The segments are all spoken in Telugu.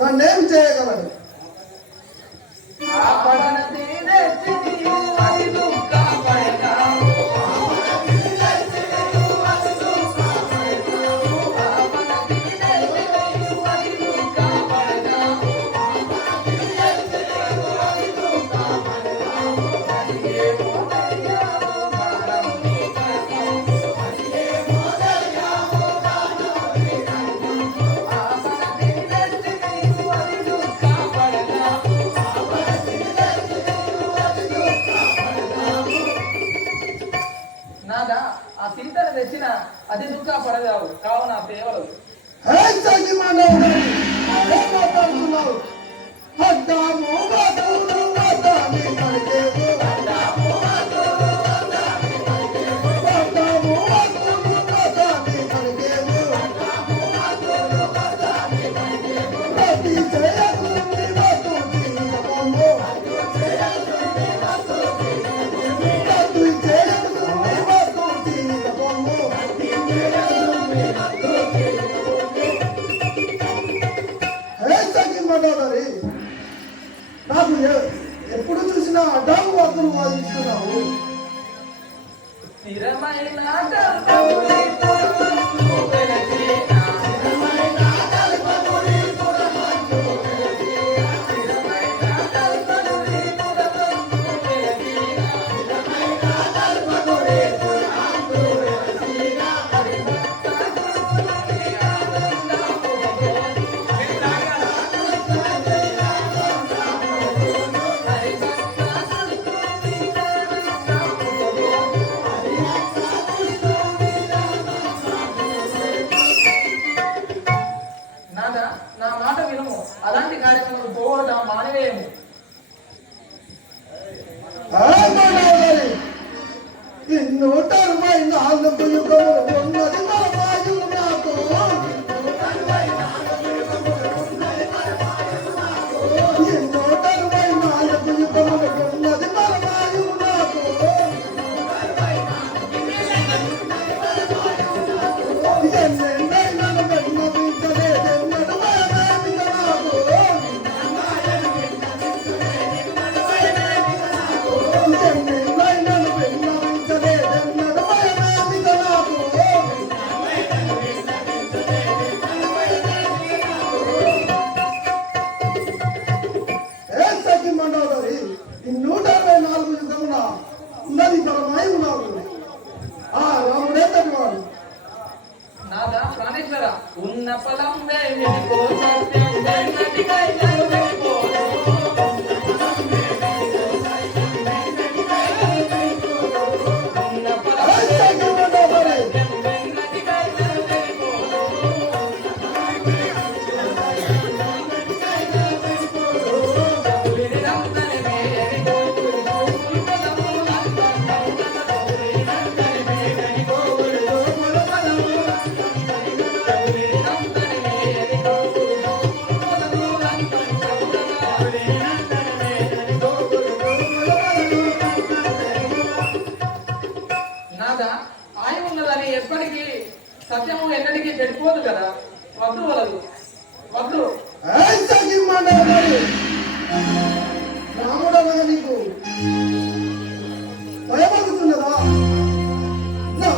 నన్నేం చేయగలడు? అది దుఃఖ పడదావు కావున సేవలు నాకు ఎప్పుడు చూసినా అడ్డాలు వార్తలు వాదిస్తున్నావు. స్థిరమైన నా మాట వినము. అలాంటి కార్యక్రమాలు పోవడం మానవేయము. నూట 64 యుగములు ఉన్నది మనమాయు నాకు. నూట 64 యుగములు ఉన్నది మనమాయు నాకు. ఎన్నెన్నైనా విన్నవించలేదెన్నడు వయమేమిక నాకు. నాదా ప్రాణేశ్వర ఉన్న ఫలం వెళ్ళిపో సత్యం వెన్నటికై వెళ్ళిపో ఉన్న ఆయన ఉన్నదని ఎప్పటికీ సత్యము ఎన్నటికీ పెట్టుకోదు కదా. వద్దు వలదు వద్దు రాముడనగా నీకు భయపడుతున్నదా? నా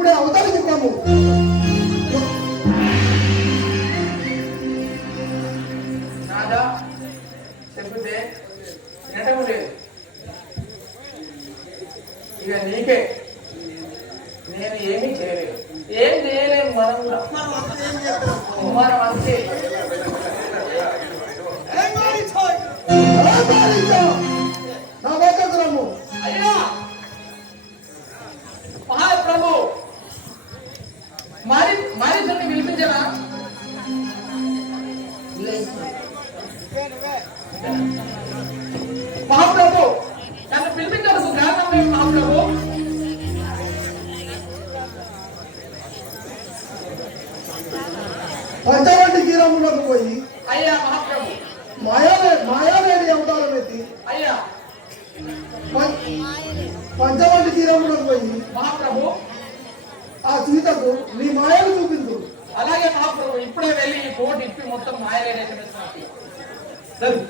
ఇప్పుడే అవతలికి పోము. నాదా చెప్తే వినటం లేదు. ఇక నీకే నేను ఏమీ చేయలేదు. ఏం చేయలేము మనం కూడా. మనం అంతే. నా దగ్గరకు రమ్ము. అయ్యా మహాప్రభు మరి మరి పిలిపించరా? మహాప్రభు నన్ను పిలిపించడానికి కారణం ఏమి మహాప్రభు? పంచవంటి తీరములకు పోయి అయ్యా మహాప్రభు మాయాలేని అవతారం ఎత్తి అయ్యా పంచవంటి తీరములకు పోయి మహాప్రభు ఆ సీతకు నీ మాయలు చూపించు. అలాగే మహాప్రభు ఇప్పుడే వెళ్ళి ఈ కోటి ఇప్పి మొత్తం మాయలేనే సరే.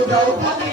ద్రౌపది